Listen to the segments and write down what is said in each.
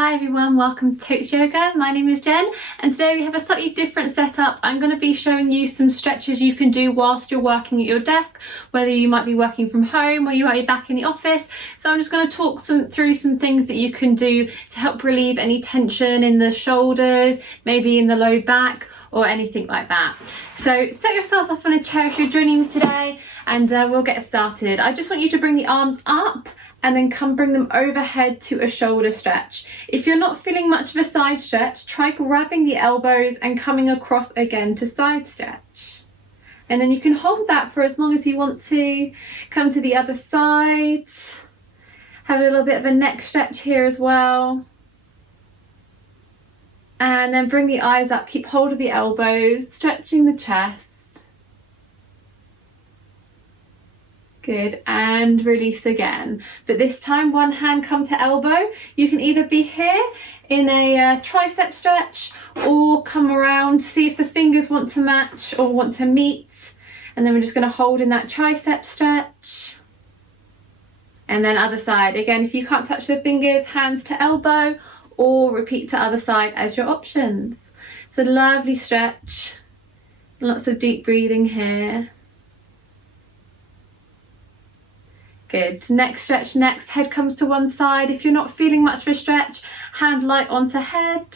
Hi everyone, welcome to Totes Yoga. My name is Jen and today we have a slightly different setup. I'm going to be showing you some stretches you can do whilst you're working at your desk, whether you might be working from home or you might be back in the office. So I'm just going to talk through some things that you can do to help relieve any tension in the shoulders, maybe in the low back or anything like that. So set yourselves up on a chair if you're joining me today and we'll get started. I just want you to bring the arms up and then bring them overhead to a shoulder stretch. If you're not feeling much of a side stretch, try grabbing the elbows and coming across again to side stretch. And then you can hold that for as long as you want to. Come to the other side. Have a little bit of a neck stretch here as well. And then bring the eyes up, keep hold of the elbows, stretching the chest. Good, and release again. But this time, one hand come to elbow. You can either be here in a tricep stretch or come around, see if the fingers want to match or want to meet. And then we're just going to hold in that tricep stretch. And then other side. Again, if you can't touch the fingers, hands to elbow or repeat to other side as your options. So lovely stretch. Lots of deep breathing here. Good. Next stretch next. Head comes to one side. If you're not feeling much of a stretch, hand light onto head.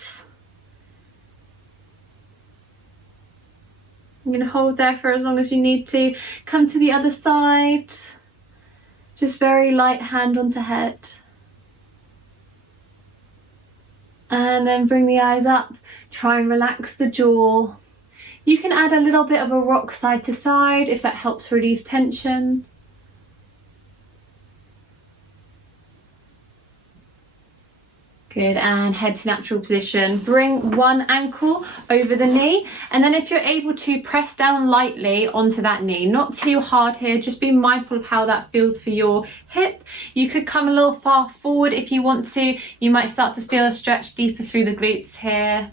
I'm going to hold there for as long as you need to. Come to the other side. Just very light hand onto head. And then bring the eyes up. Try and relax the jaw. You can add a little bit of a rock side to side if that helps relieve tension. Good, and head to natural position. Bring one ankle over the knee, and then if you're able to, press down lightly onto that knee. Not too hard here, just be mindful of how that feels for your hip. You could come a little far forward if you want to. You might start to feel a stretch deeper through the glutes here.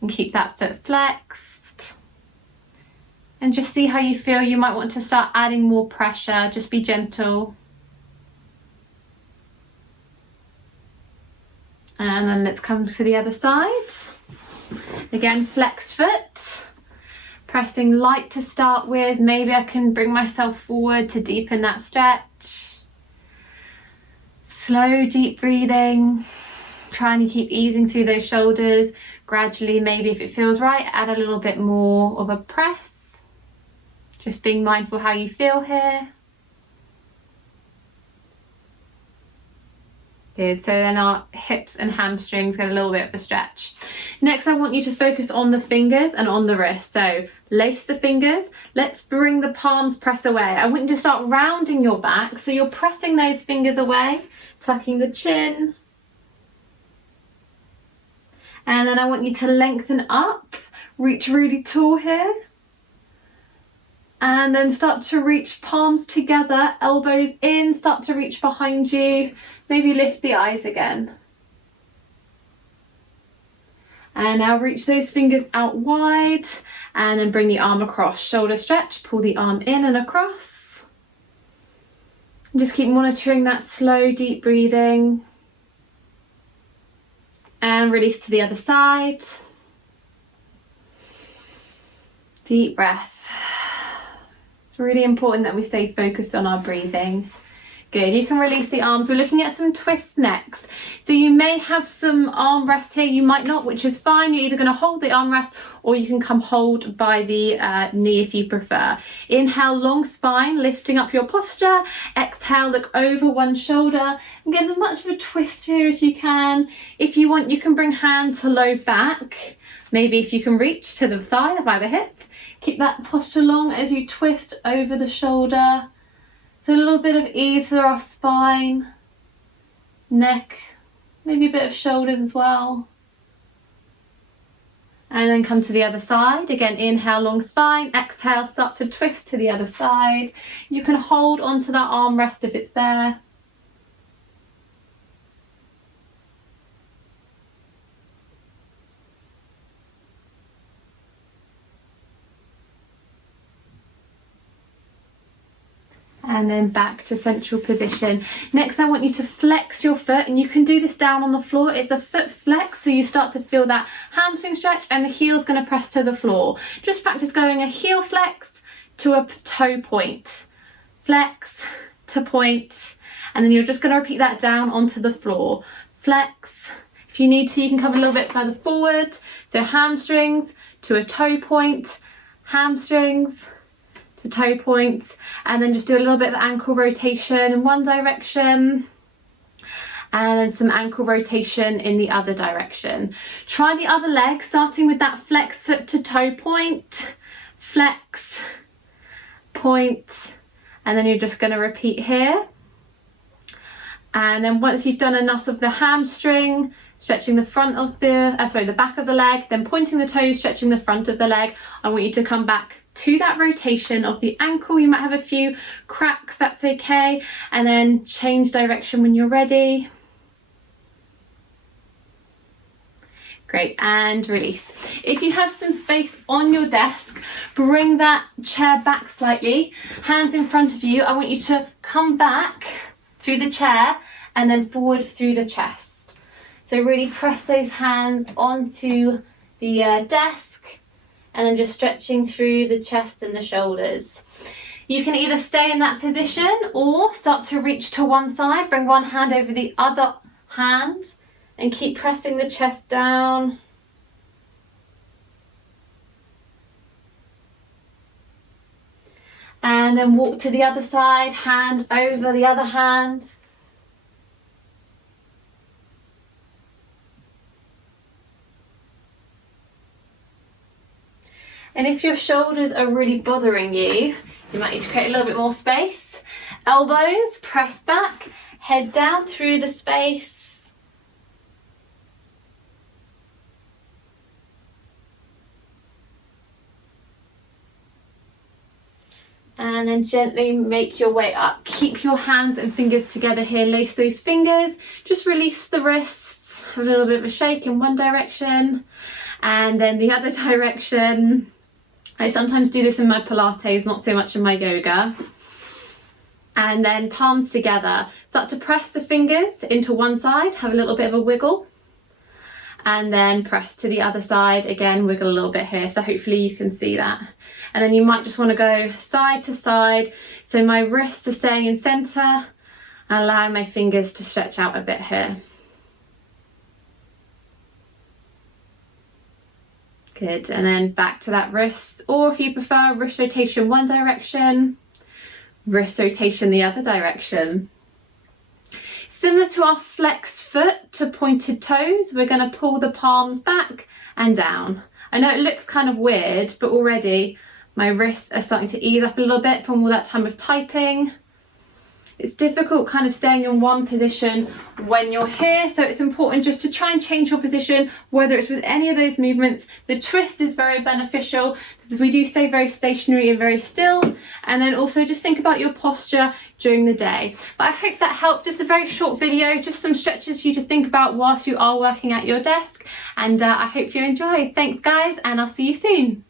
And keep that foot flexed. And just see how you feel. You might want to start adding more pressure. Just be gentle. And then let's come to the other side. Again, flexed foot. Pressing light to start with. Maybe I can bring myself forward to deepen that stretch. Slow, deep breathing. Trying to keep easing through those shoulders. Gradually, maybe if it feels right, add a little bit more of a press. Just being mindful how you feel here. Good, so then our hips and hamstrings get a little bit of a stretch. Next, I want you to focus on the fingers and on the wrist. So lace the fingers. Let's bring the palms press away. I want you to start rounding your back. So you're pressing those fingers away, tucking the chin. And then I want you to lengthen up, reach really tall here. And then start to reach palms together, elbows in, start to reach behind you. Maybe lift the eyes again. And now reach those fingers out wide and then bring the arm across. Shoulder stretch, pull the arm in and across. And just keep monitoring that slow, deep breathing. And release to the other side. Deep breath. It's really important that we stay focused on our breathing. Good, you can release the arms. We're looking at some twists next. So you may have some arm rests here, you might not, which is fine. You're either going to hold the armrest or you can come hold by the knee if you prefer. Inhale, long spine, lifting up your posture. Exhale, look over one shoulder and get as much of a twist here as you can. If you want, you can bring hand to low back. Maybe if you can reach to the thigh by the hip. Keep that posture long as you twist over the shoulder. So a little bit of ease for our spine, neck, maybe a bit of shoulders as well. And then come to the other side. Again, inhale, long spine. Exhale, start to twist to the other side. You can hold onto that armrest if it's there. and then back to central position. Next, I want you to flex your foot, and you can do this down on the floor. It's a foot flex, so you start to feel that hamstring stretch and the heel's going to press to the floor. Just practice going a heel flex to a toe point, flex to point, and then you're just going to repeat that down onto the floor. Flex. If you need to, you can come a little bit further forward. So hamstrings to a toe point, hamstrings to toe points, and then just do a little bit of ankle rotation in one direction and then some ankle rotation in the other direction. Try the other leg, starting with that flex foot to toe point, flex, point, and then you're just going to repeat here. And then once you've done enough of the hamstring, stretching the front of the back of the leg, then pointing the toes, stretching the front of the leg, I want you to come back to that rotation of the ankle. You might have a few cracks, that's okay, and then change direction when you're ready. Great, and release. If you have some space on your desk, bring that chair back slightly, hands in front of you. I want you to come back through the chair and then forward through the chest. So really press those hands onto the desk, and then just stretching through the chest and the shoulders. You can either stay in that position or start to reach to one side, bring one hand over the other hand and keep pressing the chest down. And then walk to the other side, hand over the other hand. And if your shoulders are really bothering you, you might need to create a little bit more space. Elbows, press back, head down through the space. And then gently make your way up. Keep your hands and fingers together here, lace those fingers, just release the wrists, have a little bit of a shake in one direction and then the other direction. I sometimes do this in my Pilates, not so much in my yoga. And then palms together. Start to press the fingers into one side, have a little bit of a wiggle. And then press to the other side, again, wiggle a little bit here. So hopefully you can see that. And then you might just want to go side to side. So my wrists are staying in center and allowing my fingers to stretch out a bit here. Good, and then back to that wrist, or if you prefer, wrist rotation one direction, wrist rotation the other direction. Similar to our flexed foot to pointed toes, we're going to pull the palms back and down. I know it looks kind of weird, but already my wrists are starting to ease up a little bit from all that time of typing. It's difficult kind of staying in one position when you're here, so it's important just to try and change your position, whether it's with any of those movements. The twist is very beneficial because we do stay very stationary and very still, and then also just think about your posture during the day. But I hope that helped. Just a very short video, just some stretches for you to think about whilst you are working at your desk, and I hope you enjoy. Thanks guys, and I'll see you soon.